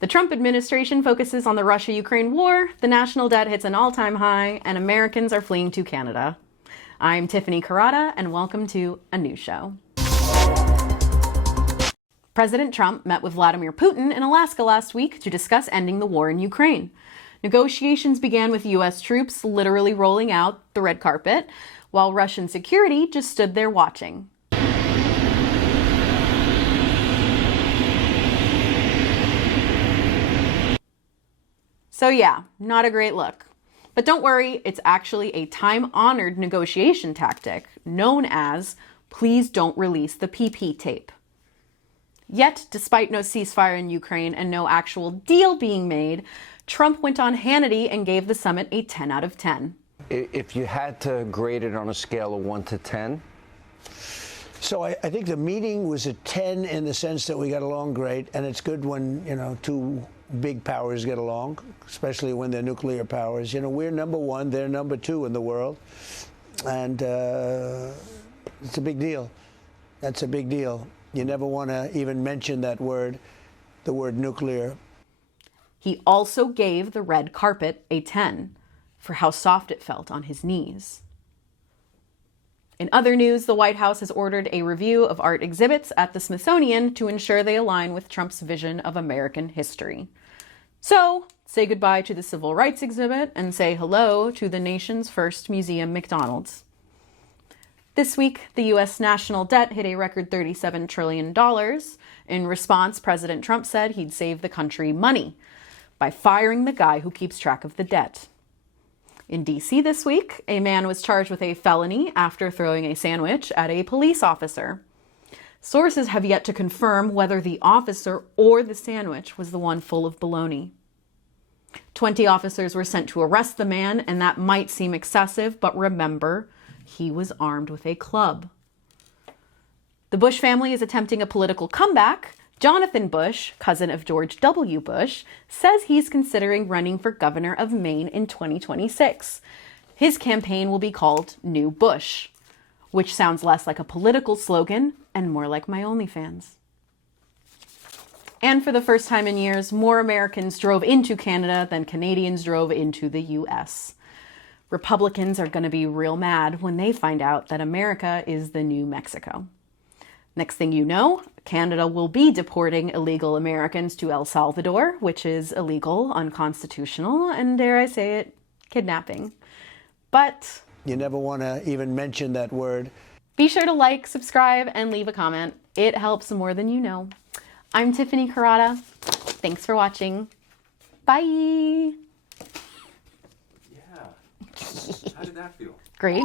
The Trump administration focuses on the Russia-Ukraine war, the national debt hits an all-time high, and Americans are fleeing to Canada. I'm Tiffany Corrada, and welcome to a new show. President Trump met with Vladimir Putin in Alaska last week to discuss ending the war in Ukraine. Negotiations began with U.S. troops literally rolling out the red carpet, while Russian security just stood there watching. So yeah, not a great look. But don't worry, it's actually a time-honored negotiation tactic known as "please don't release the PP tape." Yet, despite no ceasefire in Ukraine and no actual deal being made, Trump went on Hannity and gave the summit a 10 out of 10. If you had to grade it on a scale of 1 to 10? So I think the meeting was a 10 in the sense that we got along great, and it's good when, two big powers get along, especially when they're nuclear powers. We're number one, they're number two in the world, and it's a big deal. That's a big deal. You never want to even mention that word, the word nuclear. He also gave the red carpet a 10 for how soft it felt on his knees. In other news, the White House has ordered a review of art exhibits at the Smithsonian to ensure they align with Trump's vision of American history. So, say goodbye to the Civil Rights exhibit and say hello to the nation's first museum, McDonald's. This week, the U.S. national debt hit a record $37 trillion. In response, President Trump said he'd save the country money by firing the guy who keeps track of the debt. In D.C. this week, a man was charged with a felony after throwing a sandwich at a police officer. Sources have yet to confirm whether the officer or the sandwich was the one full of bologna. 20 officers were sent to arrest the man, and that might seem excessive, but remember, he was armed with a club. The Bush family is attempting a political comeback. Jonathan Bush, cousin of George W. Bush, says he's considering running for governor of Maine in 2026. His campaign will be called New Bush, which sounds less like a political slogan and more like my OnlyFans. And for the first time in years, more Americans drove into Canada than Canadians drove into the U.S. Republicans are going to be real mad when they find out that America is the new Mexico. Next thing you know, Canada will be deporting illegal Americans to El Salvador, which is illegal, unconstitutional, and dare I say it, kidnapping. But you never want to even mention that word. Be sure to like, subscribe, and leave a comment. It helps more than you know. I'm Tiffany Corrada. Thanks for watching. Bye. Yeah. How did that feel? Great.